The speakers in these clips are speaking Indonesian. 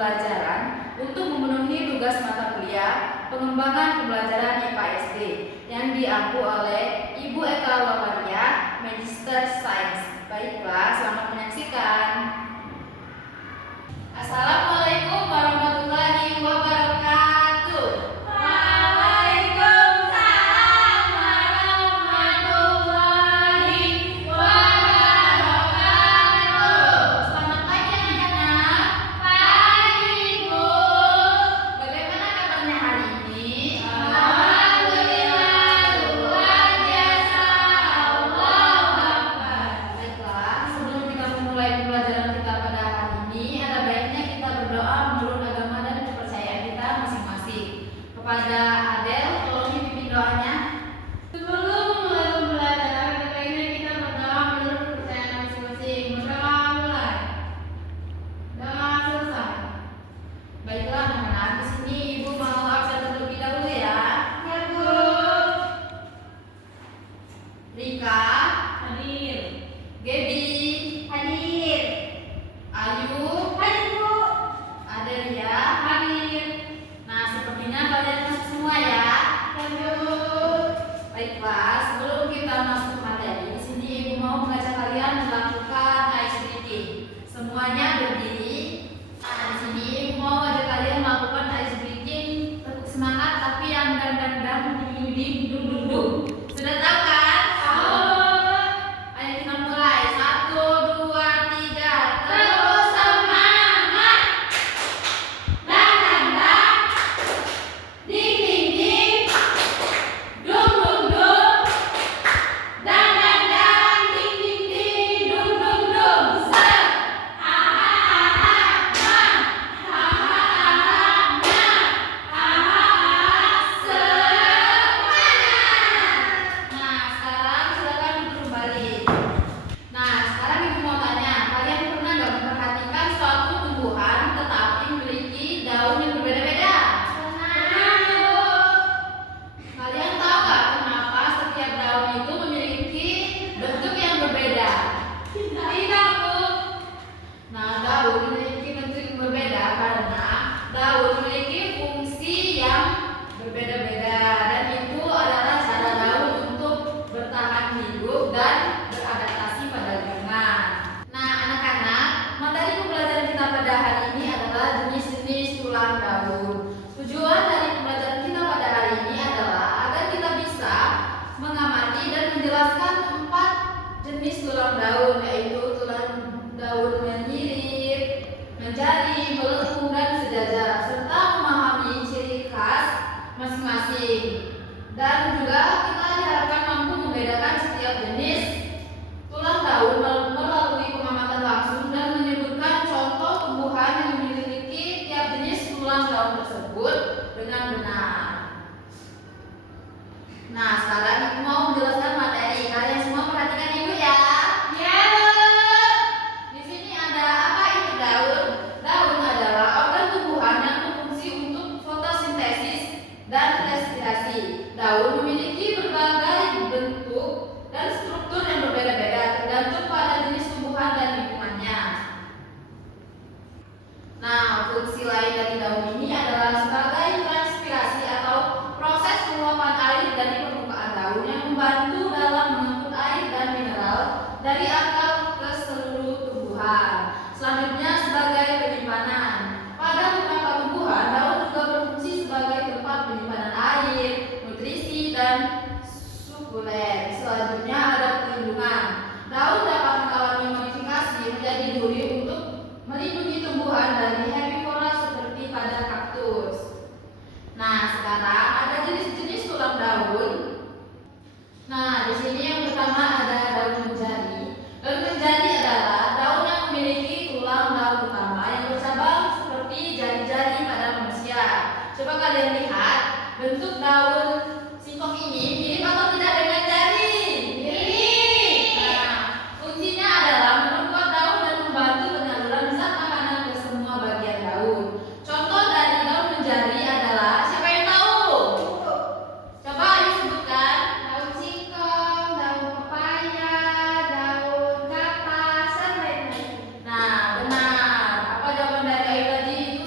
pembelajaran untuk memenuhi tugas mata kuliah pengembangan pembelajaran IPA SD yang diampu oleh Ibu Eka Wawaria, Magister Sains. Baiklah, selamat menyaksikan. Assalamualaikum warahmatullahi wabarakatuh. Waalaikumsalam warahmatullahi wabarakatuh. Selamat pagi anak-anak. Pagi, Bu. Bagaimana kabarnya hari ini? Alhamdulillah, luar biasa. Allahu Akbar. Baiklah, sebelum kita memulai pembelajaran kita pada hari ini, ada baiknya kita berdoa menurut agama dan kepercayaan kita masing-masing. Kepada Adel, tolong dipimpin doanya. Sebelum mulai pembelajaran, sebaiknya kita berdoa menurut kepercayaan masing-masing. Berdoa mulai. Doa selesai. Baiklah anak-anak, di sini Ibu mau absen terlebih dahulu ya. Ya, Bu. Rika, Hadir. Gebi, Hadir. Ayu, Hadir, Bu. Adelia. Hadir. Nah, sepertinya kalian masuk semua ya. Ya, Bu. Baiklah, sebelum kita masuk materi, di sini Ibu mau mengajak kalian melakukan ice breathing. Semuanya berdiri. Nah, di sini Ibu mau mengajak kalian melakukan ice breathing. Tepuk semangat, tapi yang dan dung. Sudah tahu kan? Tahu. Ayo kita mulai. 1, 2, 3. Terus semangat. Dan ding ding ding. Dung dung dung. Dan ding ding ding. Dung dung dung. Set. Ha ha ha ha. Man. Ha ha ha ha. Man. Ha ha ha ha. Semangat. Nah, sekarang silakan duduk kembali. Nah, sekarang Ibu mau tanya, kalian pernah nggak memperhatikan suatu tumbuhan tetapi memiliki daun yang berbeda-beda? Kalian tahu nggak kenapa setiap daun itu memiliki bentuk yang berbeda? Tidak, Bu. Nah, daun memiliki bentuk yang berbeda karena daun memiliki fungsi yang berbeda-beda, dan itu adalah cara daun untuk bertahan hidup dan beradaptasi pada lingkungan. Nah, anak-anak, materi pembelajaran kita pada hari ini adalah jenis-jenis tulang daun. Tujuan dari pembelajaran kita pada hari ini adalah agar kita bisa mengamati dan menjelaskan 4 jenis tulang daun, yaitu tulang daun menyirip, menjadi, melengkung, dan sejajar, serta memahami ciri khas masing-masing. Dan juga kita diharapkan mampu membedakan setiap jenis tulang daun melalui pengamatan langsung dan menyebutkan contoh tumbuhan yang memiliki tiap jenis tulang daun tersebut dengan benar. Nah, sekarang Ibu mau menjelaskan materi. Kalian semua perhatikan Ibu ya. Ya, Bu. Di sini ada apa itu daun? Daun adalah organ tumbuhan yang berfungsi untuk fotosintesis dan respirasi. Daun memiliki berbagai bentuk dan struktur yang berbeda-beda tergantung pada jenis tumbuhan dan lingkungannya. Nah, fungsi lain dari daun ini adalah sebagai transpirasi atau proses penguapan air dari permukaan daun yang membantu dalam mengangkut air dan mineral dari akar ke seluruh tumbuhan. Selanjutnya sebagai penyimpanan. Pada beberapa tumbuhan, daun juga berfungsi sebagai tempat penyimpanan air, nutrisi, dan sukulen. Selanjutnya ada perlindungan. Daun dapat mengalami modifikasi menjadi duri untuk melindungi tumbuhan dari herbivora seperti pada kaktus. Nah, sekarang ada jenis-jenis tulang daun. Nah, di sini yang pertama ada daun menjadi. Daun menjadi adalah daun yang memiliki tulang daun utama yang bercabang seperti jari-jari pada manusia. Coba kalian lihat bentuk daun singkong ini mirip atau tidak dengan jari? Mirip. Nah, fungsinya adalah memperkuat daun dan membantu penyaluran zat makanan ke semua bagian daun. Contoh dari daun menjadi adalah, siapa yang tahu? Coba ayo sebutkan. Daun singkong, daun pepaya, daun kapas, dan lain-lain. Nah, benar. Apa jawaban dari Ayu tadi? Itu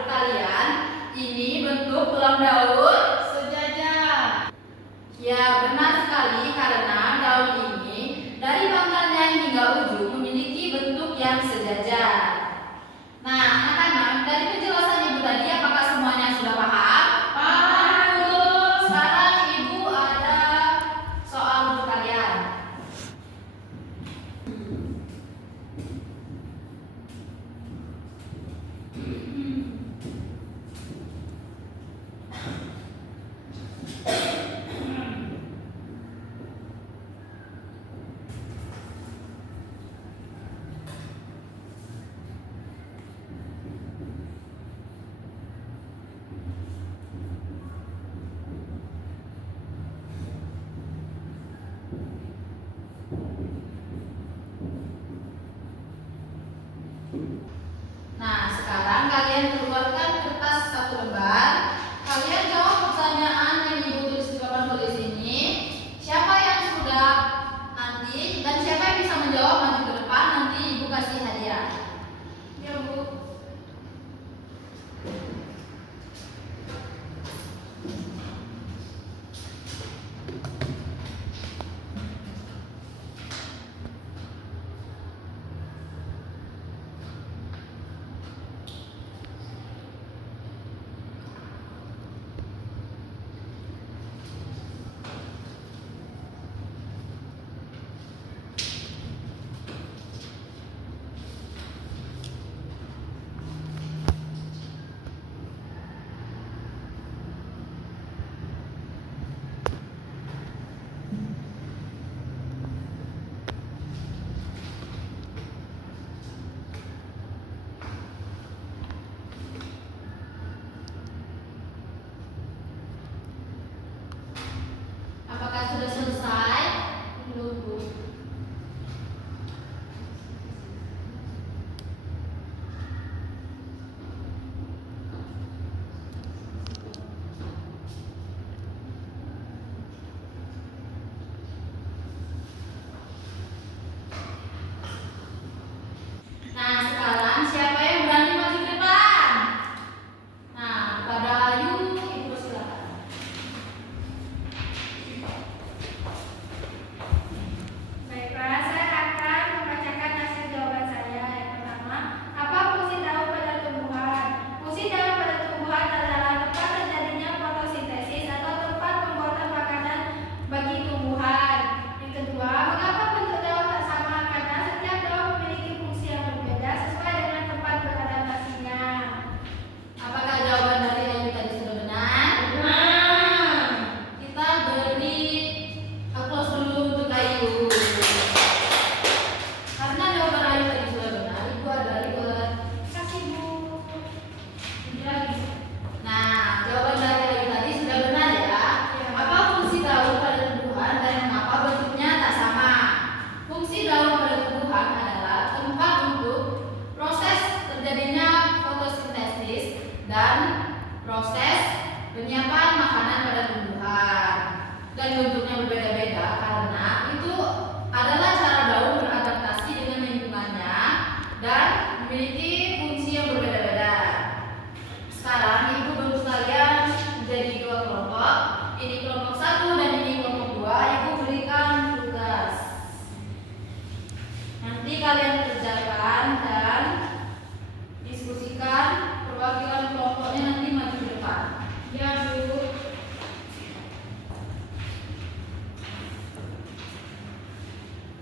menurut kalian ini bentuk tulang daun sejajar. Ya, benar sekali karena daun ini dari pangkalnya hingga ujung memiliki bentuk yang sejajar. Nah, anak-anak, dari penjelasan Ibu tadi apakah semuanya sudah paham? Paham, Bu. Sekarang Ibu ada soal untuk kalian. Nah, sekarang kalian keluarkan kertas satu lembar. Kalian jawab pertanyaan yang Ibu tulis di papan tulis ini. Siapa yang sudah nanti dan siapa yang bisa menjawab maju ke depan, nanti Ibu kasih hadiah. Ya, Bu. Apakah sudah selesai? Belum, Bu. Nah, sekarang siapa yang berani maju ke depan? Nah, pada Ayu, Ibu silakan. Baiklah, saya akan membacakan hasil jawaban saya. Yang pertama, apa fungsi daun pada tumbuhan? Fungsi daun pada tumbuhan adalah tempat terjadinya fotosintesis atau tempat pembuatan makanan bagi tumbuhan. Yang kedua, mengapa bentuk daun tak sama? Karena setiap daun memiliki fungsi yang berbeda sesuai dengan tempat beradaptasinya. Apakah jawaban dari Ayu tadi sudah benar? Benar. Kita beri aplaus dulu untuk Ayu. Karena jawaban Ayu tadi sudah benar, Ibu ada reward. Kasih, Bu. Ini lagi. Nah, jawaban dari Ayu tadi sudah benar ya. Apa fungsi daun pada tumbuhan dan mengapa bentuknya tak sama? Fungsi daun pada tumbuhan adalah tempat untuk proses terjadinya fotosintesis dan proses penyiapan makanan pada tumbuhan. Dan bentuknya berbeda-beda karena itu adalah cara daun beradaptasi dengan lingkungannya dan memiliki fungsi yang berbeda-beda. Sekarang Ibu bentuk kalian menjadi dua kelompok. Ini kelompok 1 dan ini kelompok 2. Ibu berikan tugas. Nanti kalian kerjakan dan diskusikan perwakilan kelompoknya nanti maju ke depan. Ya, Bu.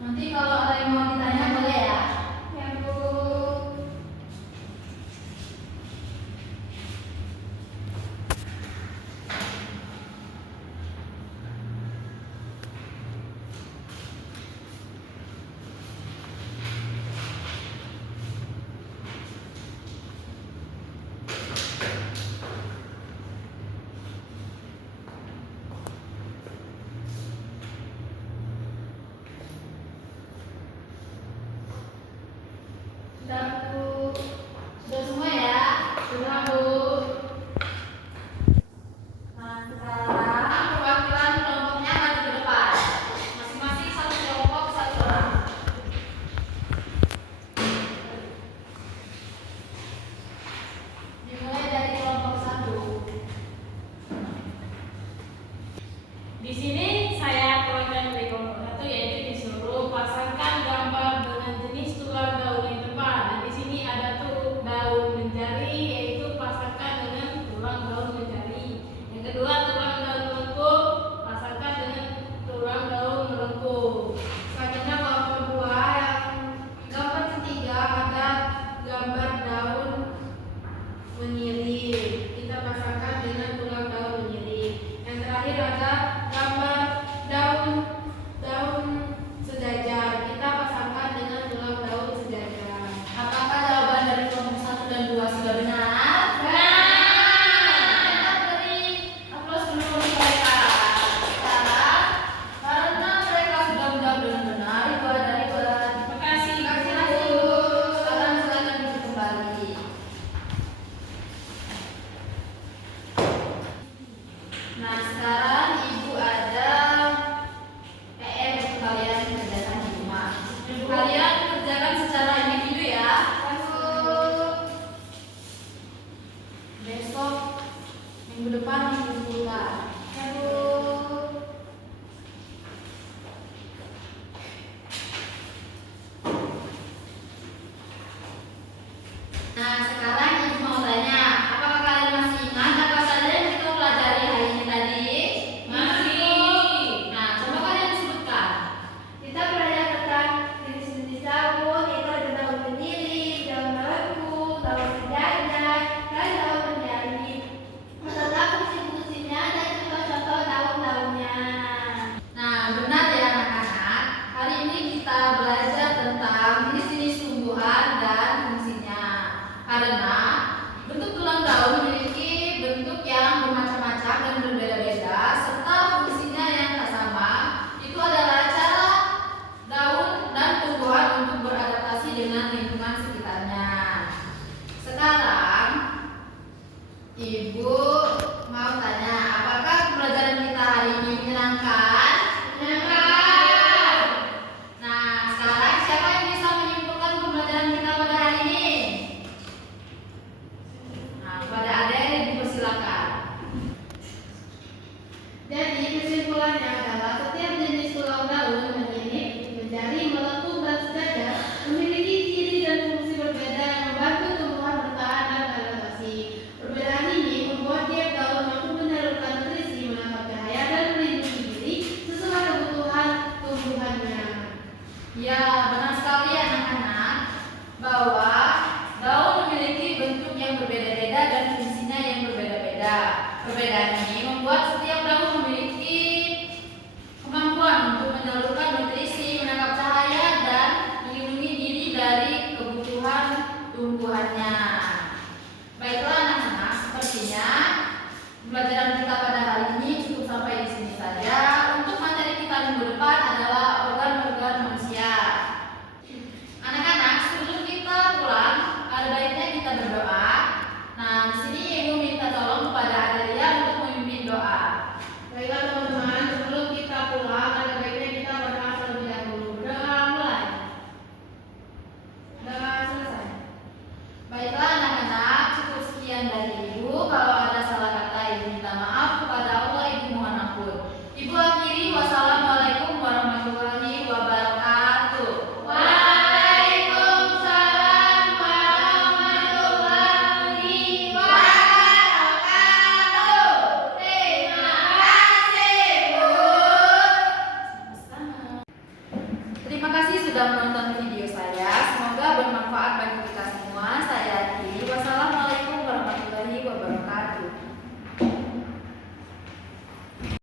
Nanti kalau ada yang mau ditanya boleh ya. Ya, Bu. Nah, sekarang Ibu ada PR untuk kalian kerjakan di rumah. Kalian kerjakan secara individu ya. Besok minggu depan minggu pula. Nah, sekarang Ibu mau tanya, apakah kalian masih ingat apa saja yang kita pelajari hari ini tadi? Masih. Nah, coba kalian sebutkan. Kita belajar tentang jenis-jenis daun, yaitu ada daun berdiri, daun melengkung, daun berjajar, dan daun berjari. Beserta fungsi-fungsinya dan contoh-contoh daun-daunnya. Nah, benar ya anak-anak. Hari ini kita belajar tentang jenis-jenis tumbuhan dan fungsinya. Karena bentuk tulang daun memiliki bentuk yang bermacam-macam dan berbeda-beda, serta fungsinya yang tak sama. Itu adalah cara daun dan tumbuhan untuk beradaptasi dengan lingkungan sekitarnya. Sekarang, Ibu mau tanya, apakah pembelajaran kita hari ini menyenangkan? Menyenangkan. Nah, sekarang siapa yang bisa menyimpulkan pembelajaran kita pada hari ini? Nah, pada adik dipersilakan. Jadi kesimpulannya adalah setiap jenis tulang daun menyinik, menjari, melengkung, dan sejajar memiliki ciri dan fungsi berbeda yang membantu tumbuhan bertahan dan beradaptasi. Perbedaan ini membuat tiap daun mampu menyalurkan nutrisi, menangkap cahaya, dan melindungi diri sesuai kebutuhan tumbuhannya. Ya, benar sekali anak-anak bahwa daun memiliki bentuk yang berbeda-beda dan fungsinya yang berbeda-beda. Perbedaan ini membuat setiap daun memiliki kemampuan untuk menyalurkan